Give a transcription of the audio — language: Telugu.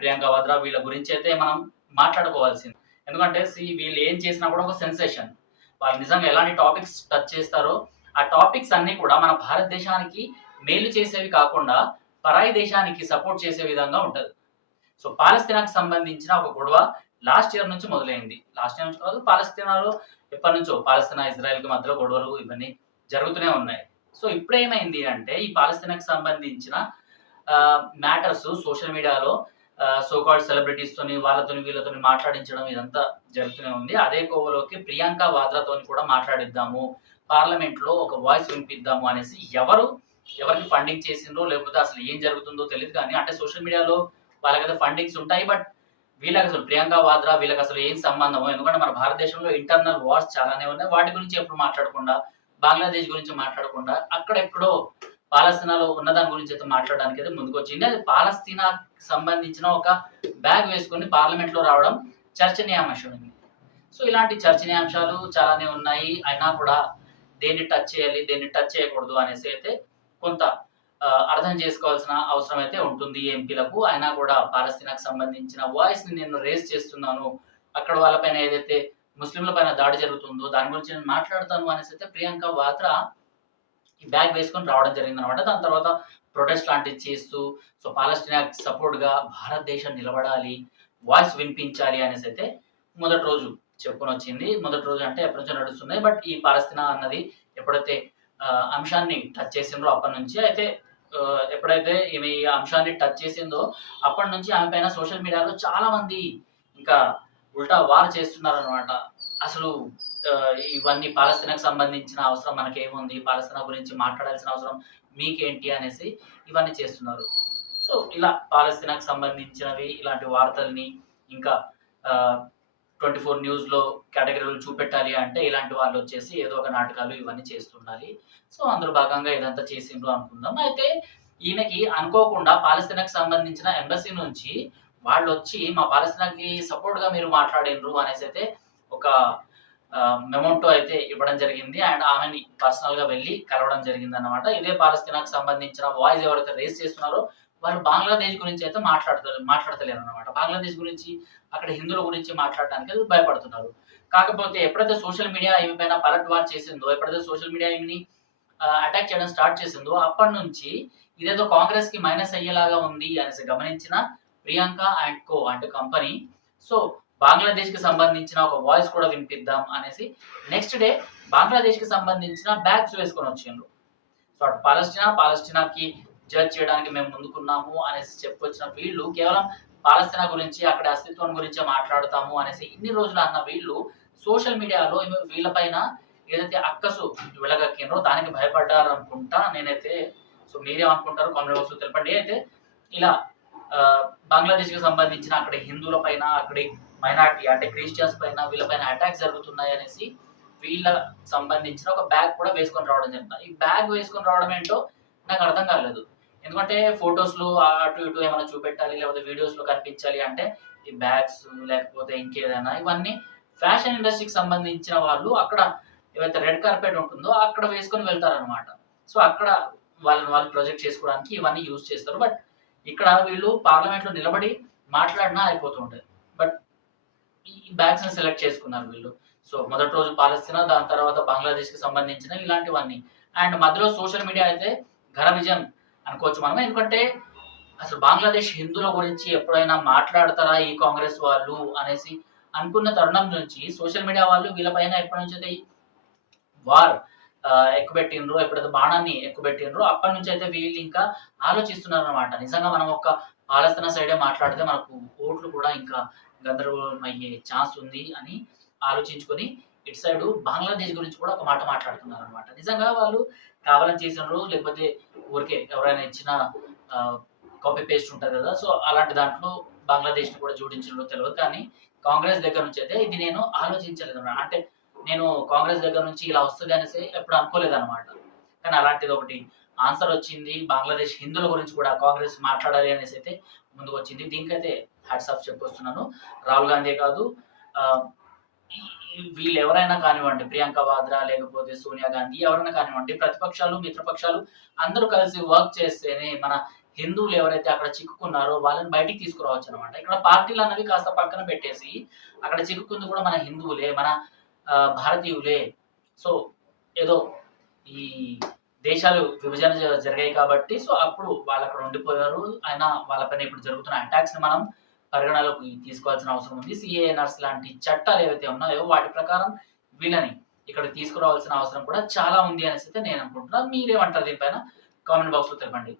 ప్రియాంక వాద్రా వీళ్ళ గురించి అయితే మనం మాట్లాడుకోవాల్సింది. ఎందుకంటే సి వీళ్ళు ఏం చేసినా కూడా ఒక సెన్సేషన్. వాళ్ళు నిజంగా ఎలాంటి టాపిక్స్ టచ్ చేస్తారో ఆ టాపిక్స్ అన్ని కూడా మన భారతదేశానికి మేలు చేసేవి కాకుండా పరాయి దేశానికి సపోర్ట్ చేసే విధంగా ఉంటుంది. సో పాలస్తీనాకు సంబంధించిన ఒక గొడవ లాస్ట్ ఇయర్ నుంచి మొదలైంది. లాస్ట్ ఇయర్ నుంచి కాదు పాలస్తీనాలో ఎప్పటి నుంచో పాలస్తీనా ఇజ్రాయెల్కి మధ్యలో గొడవలు ఇవన్నీ జరుగుతూనే ఉన్నాయి. సో ఇప్పుడు ఏమైంది అంటే ఈ పాలస్తీనాకు సంబంధించిన మ్యాటర్స్ సోషల్ మీడియాలో సో కాల్డ్ సెలబ్రిటీస్ తోని వాళ్ళతోని వీళ్ళతోని మాట్లాడించడం ఇదంతా జరుగుతూనే ఉంది. అదే కోవలోకి ప్రియాంక వాద్రాతోని కూడా మాట్లాడిద్దాము. పార్లమెంట్లో ఒక వాయిస్ వినిపిద్దాము అనేసి ఎవరు ఎవరికి ఫండింగ్ చేసిండ్రో లేకపోతే అసలు ఏం జరుగుతుందో తెలియదు కానీ అంటే సోషల్ మీడియాలో వాళ్ళకైతే ఫండింగ్స్ ఉంటాయి బట్ వీళ్ళకి అసలు ప్రియాంక వాద్రా వీళ్ళకి అసలు ఏం సంబంధం ఎందుకంటే మన భారతదేశంలో ఇంటర్నల్ వార్స్ చాలానే ఉన్నాయి. వాటి గురించి ఎప్పుడు మాట్లాడకుండా బంగ్లాదేశ్ గురించి మాట్లాడకుండా అక్కడ ఎక్కడో పాలస్తీనాలో ఉన్న దాని గురించి అయితే మాట్లాడడానికి అయితే ముందుకు వచ్చింది అది పాలస్తీనాకి సంబంధించిన ఒక బ్యాగ్ వేసుకొని పార్లమెంట్లో రావడం చర్చనీయాంశం. సో ఇలాంటి చర్చనీయాంశాలు చాలానే ఉన్నాయి. అయినా కూడా దేన్ని టచ్ చేయాలి దేన్ని టచ్ చేయకూడదు అనేసి అయితే కొంత అర్థం చేసుకోవాల్సిన అవసరం అయితే ఉంటుంది ఎంపీలకు. అయినా కూడా పాలస్తీనాకు సంబంధించిన వాయిస్ని నేను రేస్ చేస్తున్నాను. అక్కడ వాళ్ళపైన ఏదైతే ముస్లింల పైన దాడి జరుగుతుందో దాని గురించి నేను మాట్లాడతాను అనేసి అయితే ప్రియాంక వాత్రా ఈ బ్యాగ్ వేసుకొని రావడం జరిగింది అనమాట దాని తర్వాత ప్రొటెస్ట్ లాంటివి చేస్తూ సో పాలస్తీనాకి సపోర్ట్గా భారతదేశం నిలబడాలి వాయిస్ వినిపించాలి అనేసి అయితే మొదటి రోజు చెప్పుకొని వచ్చింది మొదటి రోజు అంటే ఎప్పటి నుంచో నడుస్తున్నాయి బట్ ఈ పాలస్తీనా అన్నది ఎప్పుడైతే అంశాన్ని టచ్ చేసిండ్రో అప్పటి నుంచి అయితే ఎప్పుడైతే ఈమె ఈ అంశాన్ని టచ్ చేసిందో అప్పటి నుంచి ఆమె పైన సోషల్ మీడియాలో చాలా మంది ఇంకా ఉల్టా వార్ చేస్తున్నారు అనమాట అసలు ఇవన్నీ పాలస్తీనాకు సంబంధించిన అవసరం మనకేముంది? పాలస్తీనా గురించి మాట్లాడాల్సిన అవసరం మీకేంటి అనేసి ఇవన్నీ చేస్తున్నారు. సో ఇలా పాలస్తీనాకు సంబంధించినవి ఇలాంటి వార్తల్ని ఇంకా ట్వంటీ ఫోర్ న్యూస్లో కేటగిరీలు చూపెట్టాలి అంటే ఇలాంటి వాళ్ళు వచ్చేసి ఏదో ఒక నాటకాలు ఇవన్నీ చేస్తుండాలి. సో అందులో భాగంగా ఇదంతా చేసిండ్రు అనుకుందాం. అయితే ఈయనకి అనుకోకుండా పాలస్తీనాకు సంబంధించిన ఎంబసీ నుంచి వాళ్ళు వచ్చి మా పాలస్తీనాకి సపోర్ట్గా మీరు మాట్లాడినరు అనేసి అయితే ఒక మెమోటో అయితే ఇవ్వడం జరిగింది. అండ్ ఆమెని పర్సనల్గా వెళ్ళి కలవడం జరిగింది అన్నమాట ఇదే పాలస్తీనాకు సంబంధించిన వాయిస్ ఎవరైతే రేస్ చేస్తున్నారో వాళ్ళు బంగ్లాదేశ్ గురించి అయితే మాట్లాడతారు మాట్లాడతలేరు అనమాట బంగ్లాదేశ్ గురించి అక్కడ హిందువుల గురించి మాట్లాడడానికి అది భయపడుతున్నారు. కాకపోతే ఎప్పుడైతే సోషల్ మీడియా ఈమె పైన పలట్ వార్ చేసిందో ఎప్పుడైతే సోషల్ మీడియా ఈమెని అటాక్ చేయడం స్టార్ట్ చేసిందో అప్పటి నుంచి ఇదేదో కాంగ్రెస్కి మైనస్ అయ్యేలాగా ఉంది అనేసి గమనించిన Priyanka and co and company so బంగ్లాదేశ్కి సంబంధించిన ఒక వాయిస్ కూడా వినిపిద్దాం అనేసి నెక్స్ట్ డే బంగ్లాదేశ్కి సంబంధించిన బ్యాగ్స్ వేసుకొని వచ్చిండ్రు. సో అటు పాలస్టీనా పాలస్టీనాకి జడ్జ్ చేయడానికి మేము ముందుకున్నాము అనేసి చెప్పుకొచ్చిన వీళ్ళు కేవలం పాలస్తీనా గురించి అక్కడ అస్తిత్వం గురించి మాట్లాడుతాము అనేసి ఇన్ని రోజులు అన్న వీళ్ళు సోషల్ మీడియాలో వీళ్ళపైన ఏదైతే అక్కసు వెళ్ళగక్కినో దానికి భయపడ్డారు అనుకుంటా నేనైతే సో మీరేమనుకుంటారు కామెంట్ బాక్స్ తెలపండి. అయితే ఇలా బంగ్లాదేశ్కి బంగ్లాదేశ్కి సంబంధించిన అక్కడ హిందువుల పైన అక్కడి మైనార్టీ అంటే క్రిస్టియన్స్ పైన వీళ్ళపైన అటాక్స్ జరుగుతున్నాయి అనేసి వీళ్ళ సంబంధించిన ఒక బ్యాగ్ కూడా వేసుకొని రావడం జరుగుతుంది ఈ బ్యాగ్ వేసుకొని రావడం ఏంటో నాకు అర్థం కాలేదు. ఎందుకంటే ఫొటోస్లో అటు ఇటు ఏమైనా చూపెట్టాలి లేకపోతే వీడియోస్లో కనిపించాలి అంటే ఈ బ్యాగ్స్ లేకపోతే ఇంకేదైనా ఇవన్నీ ఫ్యాషన్ ఇండస్ట్రీకి సంబంధించిన వాళ్ళు అక్కడ ఏవైతే రెడ్ కార్పెట్ ఉంటుందో అక్కడ వేసుకొని వెళ్తారనమాట సో అక్కడ వాళ్ళని వాళ్ళు ప్రొజెక్ట్ చేసుకోవడానికి ఇవన్నీ యూజ్ చేస్తారు. బట్ ఇక్కడ వీళ్ళు పార్లమెంట్లో నిలబడి మాట్లాడినా అయిపోతుంటది బట్ ఈ బ్యాగ్స్ని సెలెక్ట్ చేసుకున్నారు వీళ్ళు. సో మొదటి రోజు పాలస్తీనా దాని తర్వాత బంగ్లాదేశ్కి సంబంధించిన ఇలాంటివన్నీ. అండ్ మధ్యలో సోషల్ మీడియా అయితే ఘన విజయం అనుకోవచ్చు మనం ఎందుకంటే అసలు బంగ్లాదేశ్ హిందువుల గురించి ఎప్పుడైనా మాట్లాడతారా ఈ కాంగ్రెస్ వాళ్ళు అనేసి అనుకున్న తరుణం నుంచి సోషల్ మీడియా వాళ్ళు వీళ్ళపైన ఎప్పటి నుంచి అయితే వార్ ఎక్కుబెట్టిండ్రు ఎప్పుడైతే బాణాన్ని ఎక్కుబెట్టిండ్రు అప్పటి నుంచి అయితే వీళ్ళు ఇంకా ఆలోచిస్తున్నారు అనమాట నిజంగా మనం ఒక పాలస్తీనా సైడే మాట్లాడితే మనకు ఓట్లు కూడా ఇంకా గందరగోళం అయ్యే ఛాన్స్ ఉంది అని ఆలోచించుకొని ఇటు సైడ్ బంగ్లాదేశ్ గురించి కూడా ఒక మాట మాట్లాడుతున్నారు అనమాట నిజంగా వాళ్ళు కావాలని చేసినారు లేకపోతే ఊరికే ఎవరైనా ఇచ్చిన కాపీ పేస్ట్ ఉంటుంది కదా సో అలాంటి దాంట్లో బంగ్లాదేశ్ని కూడా జోడించడం తెలియదు కానీ కాంగ్రెస్ దగ్గర నుంచి అయితే ఇది నేను ఆలోచించలేదు అంటే నేను కాంగ్రెస్ దగ్గర నుంచి ఇలా వస్తుంది అనేసి ఎప్పుడు అనుకోలేదు అనమాట కానీ అలాంటిది ఒకటి ఆన్సర్ వచ్చింది. బంగ్లాదేశ్ హిందువుల గురించి కూడా కాంగ్రెస్ మాట్లాడాలి అనేసి అయితే ముందుకు వచ్చింది. దీనికైతే హ్యాట్సాప్ చెప్పొస్తున్నాను. రాహుల్ గాంధీ కాదు వీళ్ళు ఎవరైనా కానివ్వండి ప్రియాంక వాద్రా లేకపోతే సోనియా గాంధీ ఎవరైనా కానివ్వండి ప్రతిపక్షాలు మిత్రపక్షాలు అందరూ కలిసి వర్క్ చేస్తేనే మన హిందువులు ఎవరైతే అక్కడ చిక్కుకున్నారో వాళ్ళని బయటికి తీసుకురావచ్చు అనమాట ఇక్కడ పార్టీలు అన్నవి కాస్త పక్కన పెట్టేసి అక్కడ చిక్కుకుంది కూడా మన హిందువులే మన భారతీయులే. సో ఏదో ఈ దేశాలు విభజన జరిగాయి కాబట్టి సో అప్పుడు వాళ్ళు అక్కడ ఉండిపోయారు. అయినా వాళ్ళపైన ఇప్పుడు జరుగుతున్న అటాక్స్ని మనం పరిగణలోకి తీసుకోవాల్సిన అవసరం ఉంది. సిఏఎన్ఆర్స్ లాంటి చట్టాలు ఏవైతే ఉన్నాయో వాటి ప్రకారం వీళ్ళని ఇక్కడ తీసుకురావాల్సిన అవసరం కూడా చాలా ఉంది అనేసి అయితే నేను అనుకుంటున్నాను మీరేమంటారు దీనిపైన? కామెంట్ బాక్స్లో తెలపండి.